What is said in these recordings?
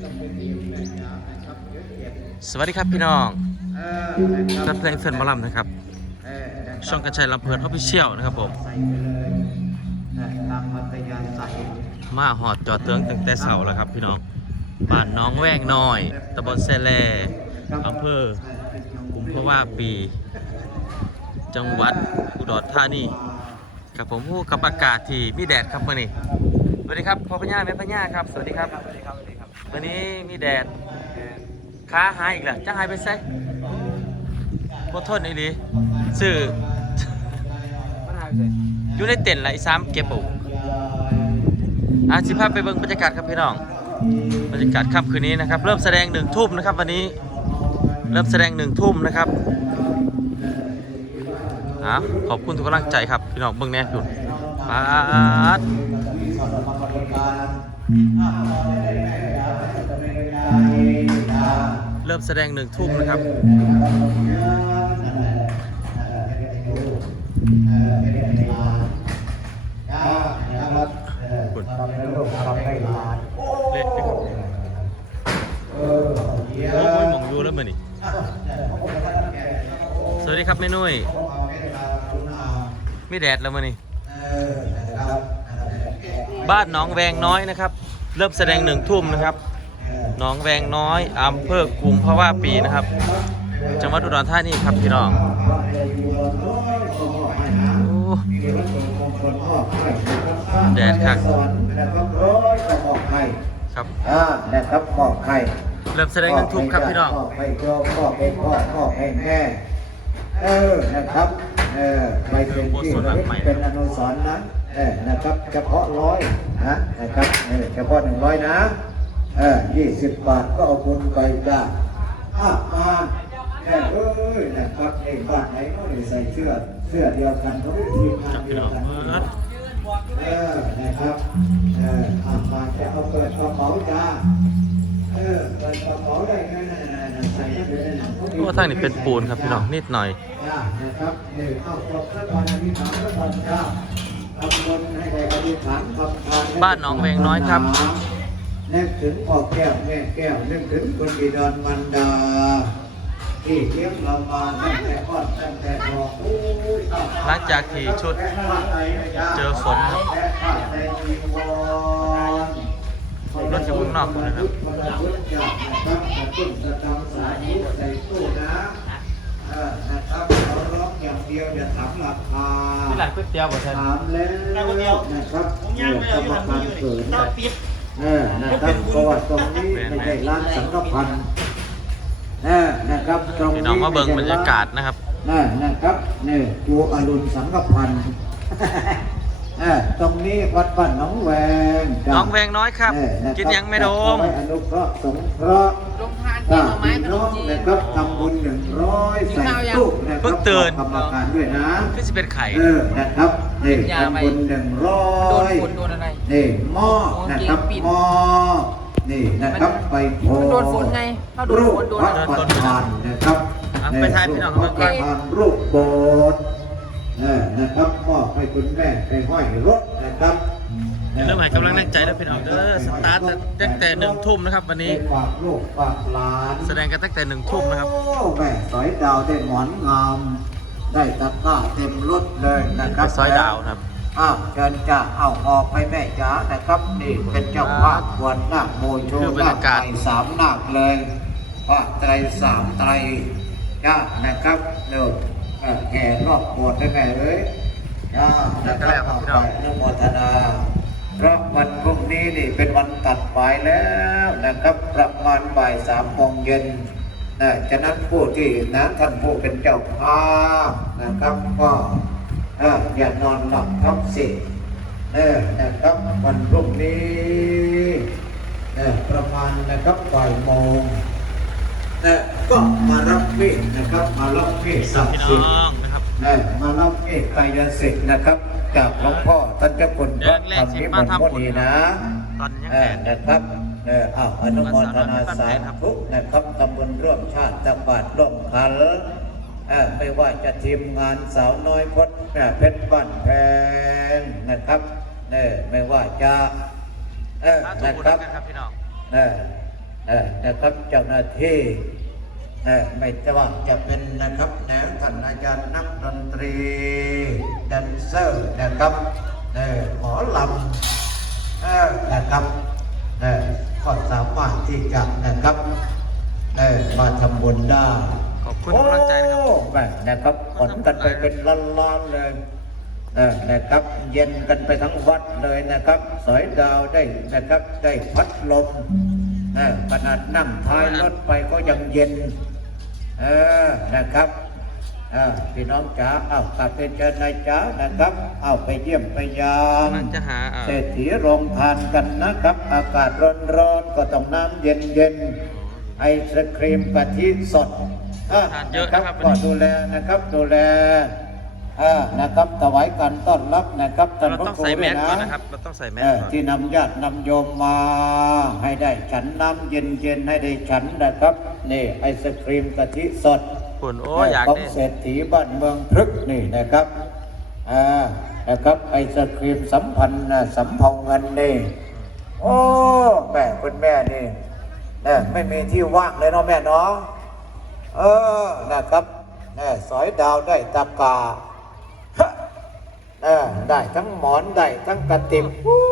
สวัสดีครับพี่น้องรับเพลงเฟินบอลลัมนะครับ ช่องกระชายลำเพลินออฟฟิเชียลนะครับผม มาหอดจอดเตืองตั้งแต่เสาแล้วครับพี่น้อง บ้านน้องแวงน้อยตำบลเซเลอำเภอกุมภาวะปี จังหวัดอุดรธานีกับผมผู้กับอากาศที่มีแดดครับมื่อนี้สวัสดีครับพ่อพญาแม่พญาครับ สวัสดีครับส วันนี้มีแดดค้าหายอีกแล้วจะหายไปไสขอโทษนี่ลีซื้อมันหายไปเลยอยู่ในเต็นท์ละอีสามเก็บบุอาสิภาพไปเบิ่งบรรยากาศครับพี่น้อง บรรยากาศค่ำคืนนี้นะครับ เริ่มแสดงหนึ่งทุ่มนะครับ วันนี้ เริ่มแสดงหนึ่งทุ่มนะครับอะขอบคุณทุกกำลังใจครับ พี่น้องเบิ่งแน่พี่ปาด เริ่มแสดงหนึ่งทุ่มนะครับคุณทำให้ลูกทำให้หลานเล่นพี่ครับเออเยี่ยโอ้ยมมองยูแล้วมื้อนี้สวัสดีครับแม่นุ้ยไมีแดดแล้วมื้อนี้เออนะครั บบ้านหนองแวงน้อยนะครับ เริ่มแสดงหนึ่งทุ่มนะครับหนองแวงน้อยอำเภอกุมภาวะปีนะครับ จังหวัดอุดรธานีครับพี่น้องโอ้แดดครับนะครับร้อยกระบอกไข่ครับอ่านะครับขอบไข่เริ่มแสดงหนึ่งทุ่มครับพี่น้องขอบให้โยมขอบให้พ่อขอบให้แม่เออนะครับเออไปเป็นที่ระลึกเป็นอนุสรณ์นะ เออนะครับเฉพาะร้อยนะนะครับเออเฉพาะหนึ่งร้อยนะเออยี่สิบบาทก็เอาบุญไปจ้าอะมาแค่เอ้ยนะครับเองบ้านไหนก็ได้ใส่เสื้อเสื้อเดียวกันเขาไม่ทีมงาครันบเดีพี่ยน้วองกันเอิ้นเออนะครับเอออะมาจะเอาเปิดกระเป๋าจ้าเออเปิดกระเป๋าได้ไงนั่นๆๆใส่ได้เลยนั่นๆโอ้ทางนี้เป็นปูนครับพี่น้องนิดหน่อยจ้านะครับเออเอาจบแล้วก่อนอธิษฐานแล้วก่อนจ้าทำ บุญให้ได้อธิษฐานทำทานบ้านหนองแวงน้อยครับนึกถึงพ่อแก้วแม่แก้วนึกถึงคนบิดอนมันดา ที่เลี้ยงเรามาตั้งแต่อ้อนตั้งแต่บอกโอ้ยอะหลังจากที่ชุดเจอฝนครับรถอยู่ข้างนอกหมดเลยครับนะครับขอร้องอ ย่างเดียวอย่าถามราคาที่ร้านก๋วยเตี๋ยวบ่ใช่ถามแล้วนะครับผมย่างไปเอาอยู่ทางนี้อยู่นี่เต้าปิดเออนะครับเพราะว่าตรงนี้ไม่ใช่ร้านสังฆพันธ์เออนะครับตรงนี้พี่น้องมาเบิ่งบรรยากาศนะครับนั่นนะครับนี่จูอรุณสังฆพันธ์เออตรงนี้วัดบ้านหน้องแวงจ้ะน้องแวงน้อยครับ เออนะครับกินยังไม่โดม ขอให้อนุเคราะห์สงเคราะห์ ลงทานกินหน่อไม้ ขนน้อมงจีนนะครับทำบุญหนึ่งร้อยใส่กินข้าวยังตู้นะคเพิ่รังตื่น กรรมการด้วยนะคือสิเป็นไข่ เออ นะครับนี่กินยาไหมทำบุญหนึ่งร้อโดนยฝนโดนอะไร นี่หม้อนะครับโอ้เก่งปิดหม้อนี่นะครับไปโพมันโดนฝนไงถ้าโดนรูฝปนโดนพระอะไร ประธานนะครับอะไปถ่ายพี่น้องรูปพระประธานรูปโบสถ์เออนะครับมอบให้คุณแม่ไปห้อยรถนะครับ อย่าลืมให้กำลังใจด้วยพี่น้องเด้อสตาร์ทตั้งแต่หนึ่งทุ่มนะครับ วันนี้ไปฝากลูกฝากหลานแสดงกันตั้งแต่หนึ่งทุ่มนะครับโอ้แม่สอยดาวได้หมอนงามได้ตะกร้าเต็มรถเลยนะครับไปซอยดาวครับอ้าวเชิญจ้าเอาออกไปแม่จ๋านะครับนี่เป็นเจ้าภาพควรนาคโมโชคือบรรนาคยากาศไตรสามนาคเลยพระไตรสามไตรจ้านะครับเร็วเอ่อแห่รอบโบสถ์ได้แม่เอ้ยจ้านะครับเอาไปอนุโมทนา เพราะวันพรุ่งนี้นี่เป็นวันตัดหมายแล้วนะครับประมาณบ่ายสามโมงเย็นนะฉะนั้นผู้ที่นะท่านผู้เป็นเจ้าภาพนะครับก็อย่านอนหลับทับสิเออนะครับวันพรุ่งนี้เออประมาณนะครับบ่ายโมงนะก็มารับมีดนะครับมารับมีดศักพี่ดิ์น้สิทธิ์องนะครับ มารับมีดกายสิทธิ์นะครับ จากหลวงพ่อท่านเจ้าคุณพระธรรมนิมนต์มุนีนะตอนยังเอแดอดนะครับเอออ้าวอนุโมทนาสาธุนะครับตำบลร่วมชาติจังหวัดร่วมขันเออไม่ว่าจะทีมงานสาวน้อยพดเอ่อเพชรบ้านแพงนะครับเออไม่ว่าจะเออถ้าถูนะกครับกันครับพี่น้องเออเออนะครับเจ้าหน้าที่ เออไม่ว่าจะเป็นนะครับแนวท่านอาจารย์นักดนตรีแดนเซอร์นะครับเออหมอลำเออนะครับเออก็สามารถที่จะนะครับเออมาทำบุญได้ขอบคุณกำลังใจนะครับโอ้แม่นะครับขนกันไปเป็นล้านๆเลยเออนะครับเย็นกันไปทั้งวัดเลยนะครับสอยดาวได้นะครับได้พัดลมเออขนาดนั่งท้ายรถไปก็ยังเย็น เออนะครับเออพี่น้องจ๋าเอากลับเป็นเชิญนายจ๋านะครับ เอาไปเยี่ยมไปยามกำลังจะหาอ่า เศรษฐีโรงทานกันนะครับ อากาศร้อนๆก็ต้องน้ำเย็นๆไอศครีมกะทิสดทานเยอะนะครับ ก็ดูแลนะครับดูแล อ่านะครับถวายการต้อนรับนะครับท่านเราพระต้องครูใส่แมด้วยสนะก่อนนะครับ เราต้องใส่แมสเออก่อนที่นำญาตินำโยมมาให้ได้ฉันน้ำเย็นๆให้ได้ฉันนะครับ นี่ไอศครีมกะทิสด คุณโอ้อยากของได้เศรษฐีบ้านเมืองพฤกษ์นี่นะครับอ่านะครับไอศครีมสัมพันธ์นะสัมเภาเงินนี่ โอ้แม่คุณแม่นี่นะไม่มีที่ว่างเลยเนาะแม่เนาะเออนะครับแน่สอยดาวได้ตะกาฮะ เออได้ทั้งหมอนได้ทั้งกระติบอุ้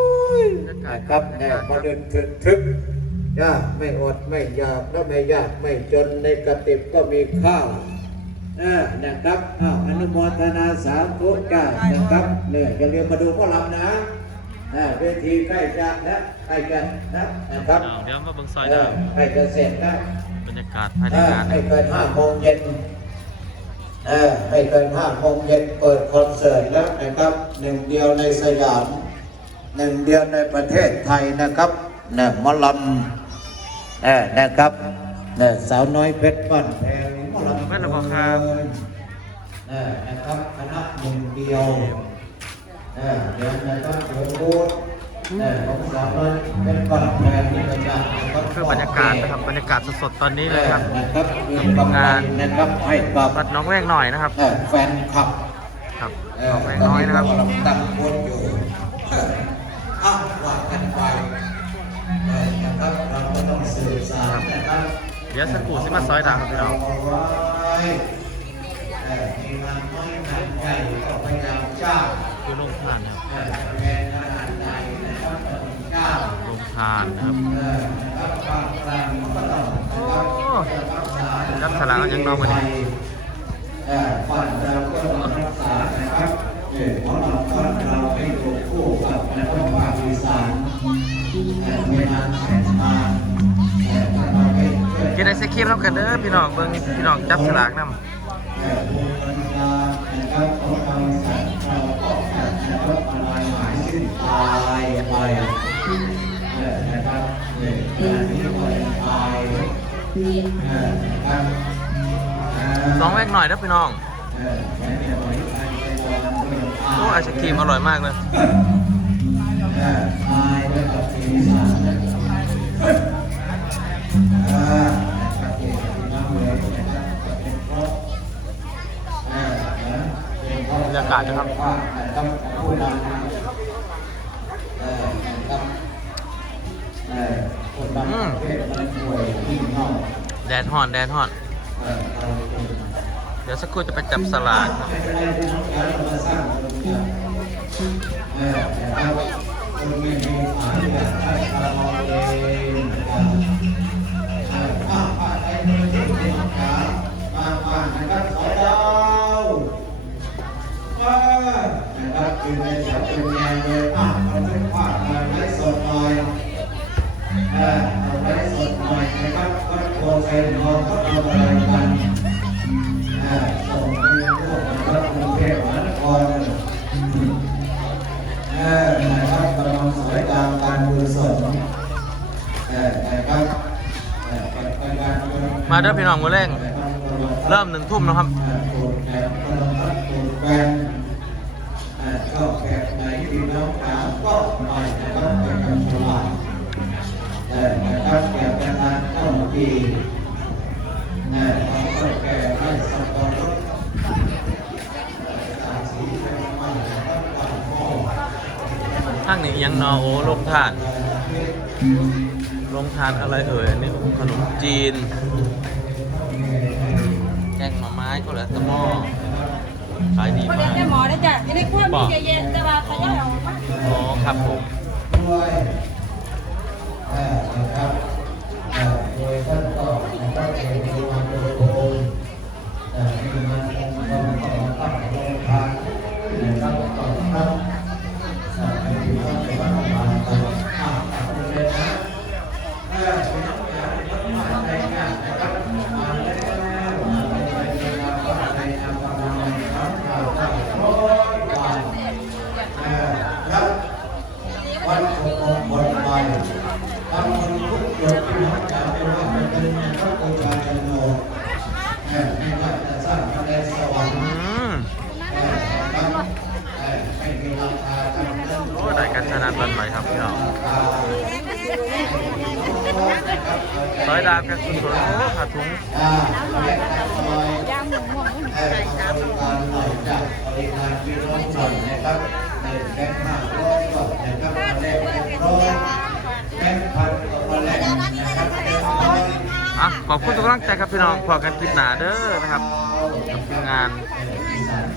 ยนะครับแน่มาเดินทึกทึกยากไม่อดไม่อยากแล้วไม่ยากไม่จนในกระติบก็มีข้าวเออนะครับอ้าวอนุโมทนาสาธุจ้านะครับเนี่ยอย่าลืมมาดูพ่อลำนะเออเวทีใกล้จะนะใกล้จะนะนะครับเอาเดี๋ยวมาเบิ่งซอยเอดาอวใกล้จะเสร็จนะบรรยากาศภายในเอองานไม่เกินห้าโมงเย็น เออไม่เกินห้าโมงเย็นเปิดคอนเสิร์ตแล้วนะครับหนึ่งเดียวในสยามหนึ่งเดียวในประเทศไทยนะครับเนี่ยหมอลำเออนะครับเนี่ยสาวน้อยเพชรบ้านแพงหมอลำแม่นบ่ครับเออนะครับคณะหนึ่งเดียวเออเดี๋ยวนะครับเดี๋ยวพูด เออของสาวน้อยเพชรบ้านแพงนี่นะครับคือบรรยากาศนะครับบรรยากาศสดๆตอนนี้เลยครับนะครับมีกำลังนะครับให้กับตัดน้องแวงหน่อยนะครับแฟนคลับครับน้องแวงน้อยนะครับตั้งโพสต์อยู่อ้าวว่ากันไปนะครับเราก็ต้องสื่อสารนะครับเดี๋ยวสักครู่สิมาซอยดาวครับพี่น้องเาไว้เอ่อมีงานน้อยงานใหญ่ก็พยายามจ้างคือโรงทานนะ โรงทานนะครับเอ่อนะครับบางครั้งก็ต้องนะครับโอ้รับสลากเอายังน้องมาเนี่ยเอ่อบ้านเราก็ต้องรักษานะครับเออเพราะเราบ้านเราให้อยู่คู่กับนะครับภาคอีสานเอ่อเวลาแข่งมาเอ่อถ้าเราไม่ช่วยกินไอศครีมแล้วกันเด้อพี่น้องเบิ่งพี่น้องจับสลากนำ นะครับเออขณะนี้ก็ยังตายเออครับเอ่องแวงหน่อยเด้อพี่น้องเออแค่นี้ก็ยังตายไปวันก็ยังตายโอ้ไอศครีมอร่อยมากเลยเออตายด้วยกับทีมสามนะครับเออครับเอกที่น้ำเลยนะครับเป็นเพราะเออนะเป็นเพราะบรรยากาศนะครับ ว่านะครับผู้นำเคนบางประเภทมันป่วยที่นอกแดดฮอนแดดฮอนเออเราเป็นเดี๋ยวสักครู่จะไปจับสลากครับ เซนทองก็เอาอะไรกันอ่าส่งไปพวกนะครับกรุงเทพมหานครเออนะครับกำลังสวยงามการกุศลเออนะครับเออเป็นการกุศลมาเด้อพี่น้องมื้อแรงเริ่มหนึ่งทุ่มนะครับเออโปรดแบบกำลังรับโปรดแบนเออชอบแบบไหนพี่น้องถามก็หน่อยนะครับไปกับฉลากเออนะครับแบบประธานเข้าดีเออเราก็แก่ได้สักคน ข้างนี้ ยังนอโอลงทานลงทานอะไรเอ่ย อันนี้ขนมจีน แกงหน่อไม้ก็แล้วแต่หม้อขายดีพอมาเดี๋ยวกจะหมอได้จ้ะจะได้ควบมีเย็นๆจะมาทยอยออกมาอ๋อครับผมด้วยเอ่อนต่อโดยท่านก็นะครับเป็นผู้นำโดยโดยเอ่อมีมาอ ทำคนทุกหยดที่หัวใจไม่ว่าจะเป็นพระโอชาชโนแห่ไม่ว่าจะสร้างพระในสวรรค์อืมแห่ครับแห่ไม่มีราคาจำเป็นโอ้ได้กันชนะบันไหมครับพี่น้องร้อยดาวกันสุดๆโอ้ขาดทุงอ่าแยกกันหน่อยแห่ทำบริการหน่อยจากบริการพี่น้องหน่อยนะครับเด็กแบงค์ห้าร้อยก่อนนะครับมาแลกแบงค์ร้อยแบงค์พันก็มาแลกนะครับแบงค์ร้อย อะ ขอบคุณทุกกำลังใจครับพี่น้องพอกันคลิปหนาเด้อนะครับกับทีมงาน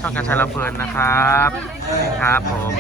ช่องการชัยละเพลินนะครับสวัสดีครับผม